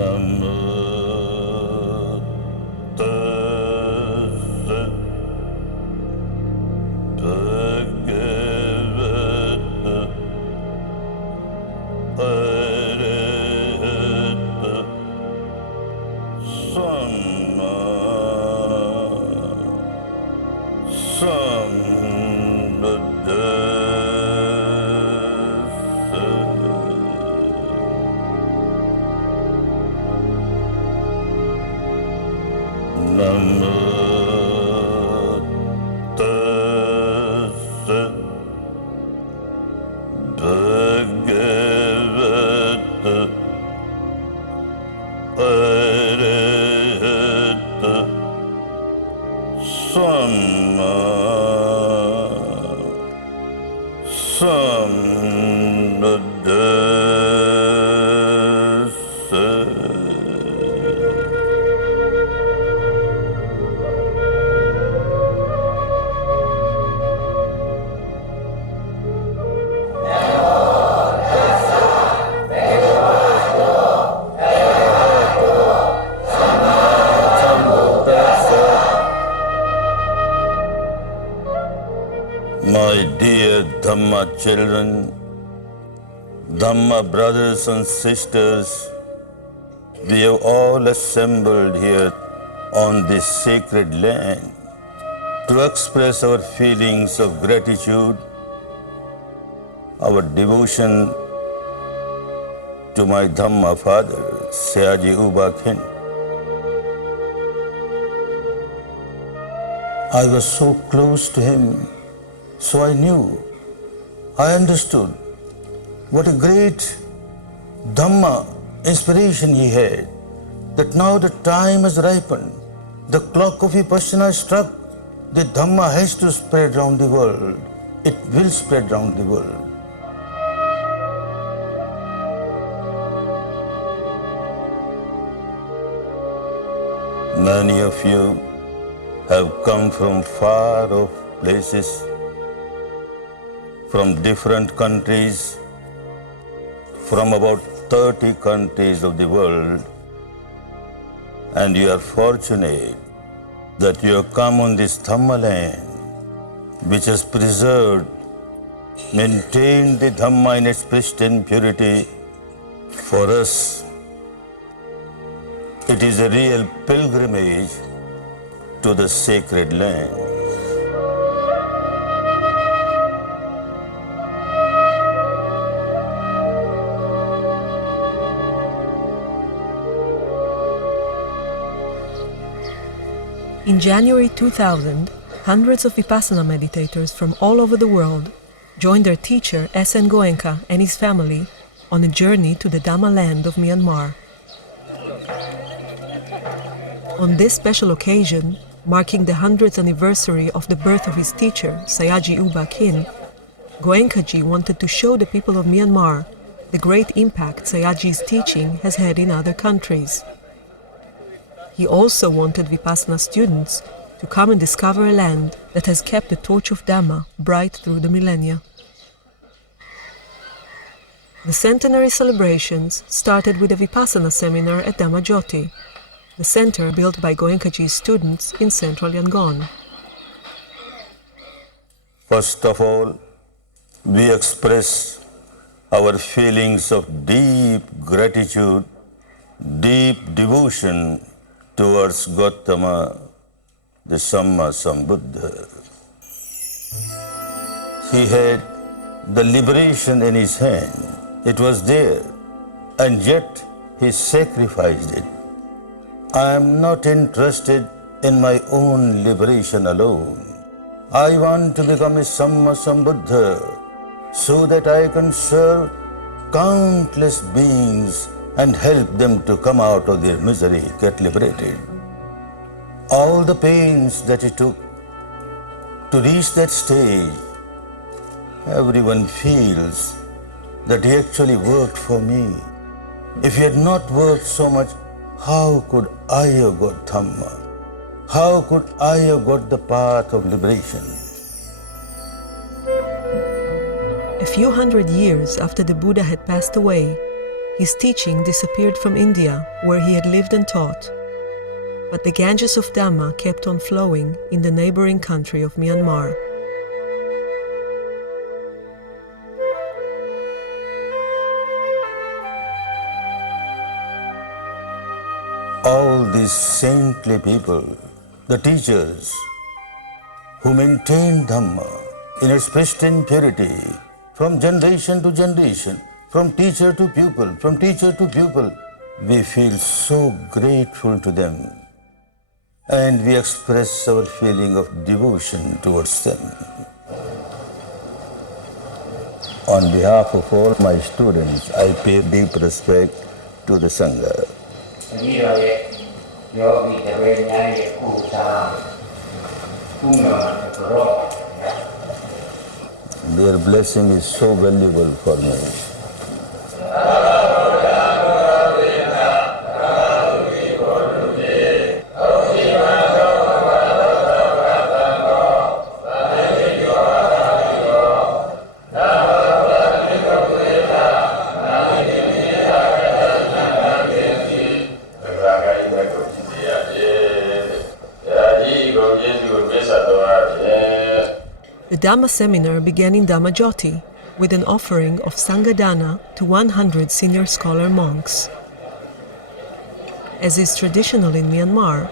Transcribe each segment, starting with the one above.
Namo tassa bhagavata arahata samma sambuddhassa. Namo tassa bhagavata arahata samma sambuddhassa. My dear Dhamma children, Dhamma brothers and sisters, we have all assembled here on this sacred land to express our feelings of gratitude, our devotion to my Dhamma father, Sayaji Uba Khin. I was so close to him, so I knew, I understood what a great Dhamma inspiration he had, that now the time has ripened, the clock of Vipassana struck, the Dhamma has to spread round the world. It will spread round the world. Many of you have come from far off places, from different countries, from about 30 countries of the world, and you are fortunate that you have come on this Dhamma land, which has preserved, maintained the Dhamma in its pristine purity for us. It is a real pilgrimage to the sacred land. In January 2000, hundreds of Vipassana meditators from all over the world joined their teacher S.N. Goenka and his family on a journey to the Dhamma land of Myanmar. On this special occasion, marking the 100th anniversary of the birth of his teacher, Sayaji Uba Khin, Goenkaji wanted to show the people of Myanmar the great impact Sayaji's teaching has had in other countries. He also wanted Vipassana students to come and discover a land that has kept the torch of Dhamma bright through the millennia. The centenary celebrations started with a Vipassana seminar at Dhamma Jyoti, the center built by Goenkaji's students in central Yangon. First of all, we express our feelings of deep gratitude, deep devotion towards Gautama, the Samma Sambuddha. He had the liberation in his hand. It was there, and yet he sacrificed it. I am not interested in my own liberation alone. I want to become a Samma Sambuddha so that I can serve countless beings and help them to come out of their misery, get liberated. All the pains that he took to reach that stage, everyone feels that he actually worked for me. If he had not worked so much, how could I have got Dhamma? How could I have got the path of liberation? A few hundred years after the Buddha had passed away, His teaching disappeared from India, where he had lived and taught. But the Ganges of Dhamma kept on flowing in the neighboring country of Myanmar. All these saintly people, the teachers who maintained Dhamma in its pristine purity from generation to generation, from teacher to pupil, we feel so grateful to them and we express our feeling of devotion towards them. On behalf of all my students, I pay deep respect to the Sangha. Their blessing is so valuable for me. The Dhamma seminar began in Dhammajyoti with an offering of Sanghadana to 100 senior scholar monks. As is traditional in Myanmar,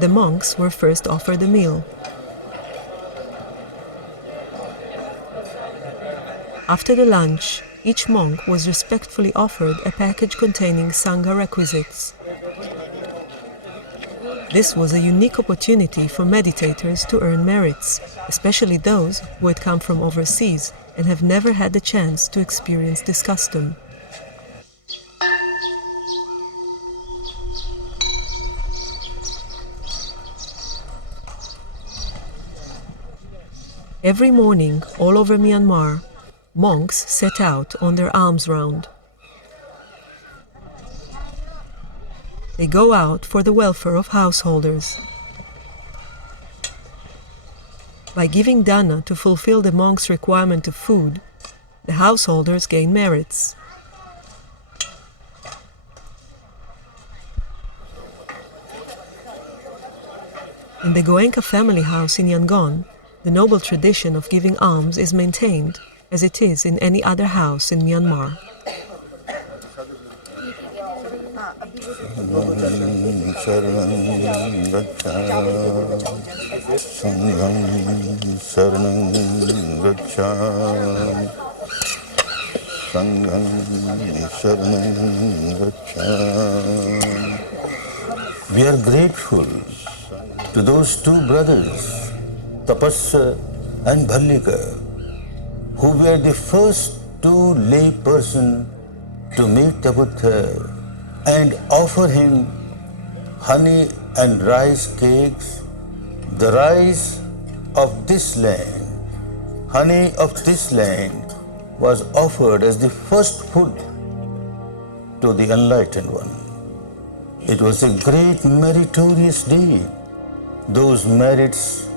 the monks were first offered a meal. After the lunch, each monk was respectfully offered a package containing Sangha requisites. This was a unique opportunity for meditators to earn merits, especially those who had come from overseas and have never had the chance to experience this custom. Every morning, all over Myanmar, monks set out on their alms round. They go out for the welfare of householders. By giving dana to fulfill the monk's requirement of food, the householders gain merits. In the Goenka family house in Yangon, the noble tradition of giving alms is maintained, as it is in any other house in Myanmar. We are grateful to those two brothers, Tapasya and Bhallika, who were the first two lay persons to meet the Buddha and offer him honey and rice cakes, the rice of this land, honey of this land was offered as the first food to the enlightened one. It was a great meritorious deed. Those merits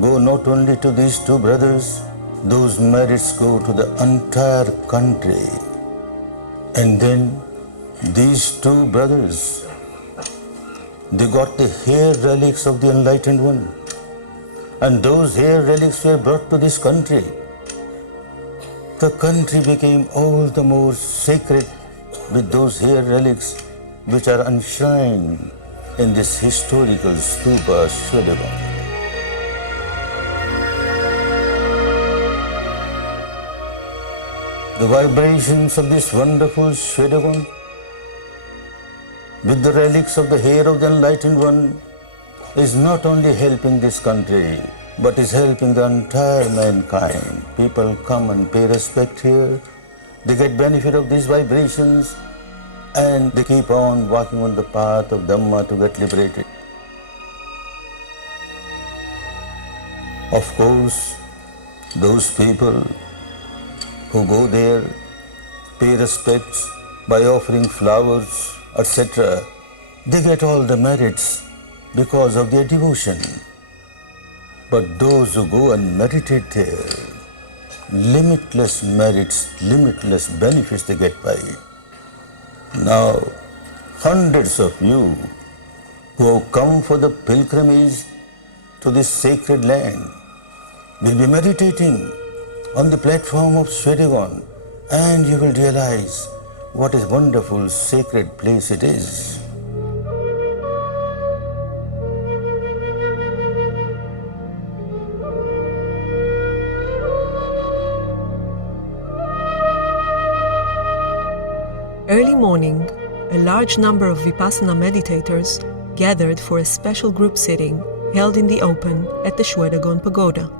go not only to these two brothers, those merits go to the entire country. And then these two brothers, they got the hair relics of the enlightened one. And those hair relics were brought to this country. The country became all the more sacred with those hair relics which are enshrined in this historical stupa Shwedagon. The vibrations of this wonderful Shwedagon with the relics of the hair of the enlightened one is not only helping this country, but is helping the entire mankind. People come and pay respect here, they get benefit of these vibrations, and they keep on walking on the path of Dhamma to get liberated. Of course, those people who go there, pay respects by offering flowers, etc., they get all the merits because of their devotion. But those who go and meditate there, limitless merits, limitless benefits they get by it. Now, hundreds of you who have come for the pilgrimage to this sacred land will be meditating on the platform of Swedigon, and you will realize what a wonderful sacred place it is. Early morning, a large number of Vipassana meditators gathered for a special group sitting held in the open at the Shwedagon Pagoda.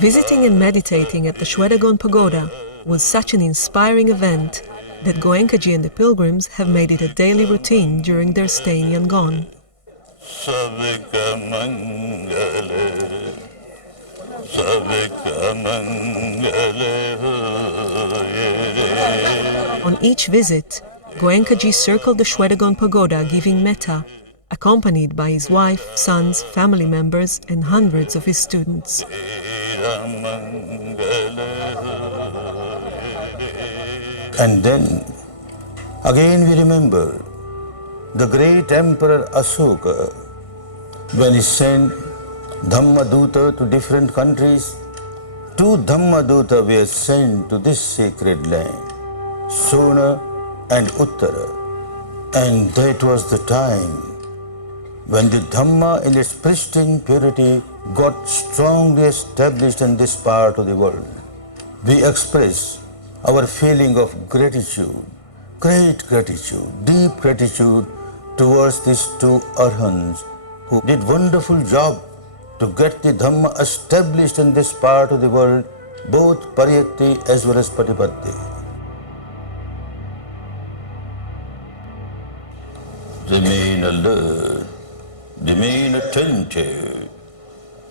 Visiting and meditating at the Shwedagon Pagoda was such an inspiring event that Goenkaji and the pilgrims have made it a daily routine during their stay in Yangon. On each visit, Goenkaji circled the Shwedagon Pagoda giving metta, accompanied by his wife, sons, family members, and hundreds of his students. And then, again we remember the great Emperor Ashoka, when he sent Dhamma to different countries. 2 Dhamma were sent to this sacred land, Sona and Uttara. And that was the time when the Dhamma in its pristine purity got strongly established in this part of the world. We express our feeling of gratitude, great gratitude, deep gratitude towards these 2 Arhants who did wonderful job to get the Dhamma established in this part of the world, both Pariyatti as well as Patipatti. Remain alert, remain attentive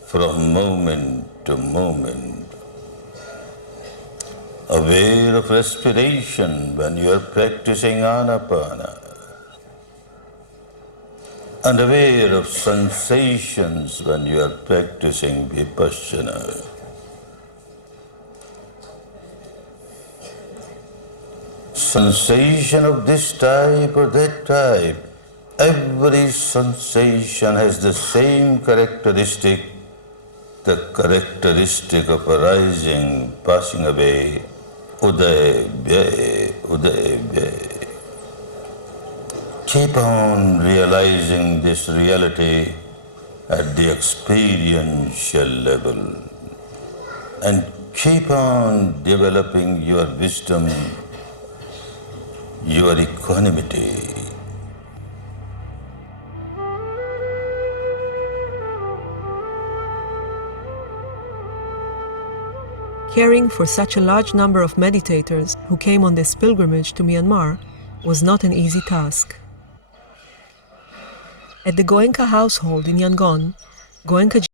from moment to moment, aware of respiration when you are practicing Anapana, and aware of sensations when you are practicing Vipassana. Sensation of this type or that type, every sensation has the same characteristic, the characteristic of arising, passing away, uday, vyay. Keep on realizing this reality at the experiential level and keep on developing your wisdom, your equanimity. Caring for such a large number of meditators who came on this pilgrimage to Myanmar was not an easy task. At the Goenka household in Yangon, Goenkaji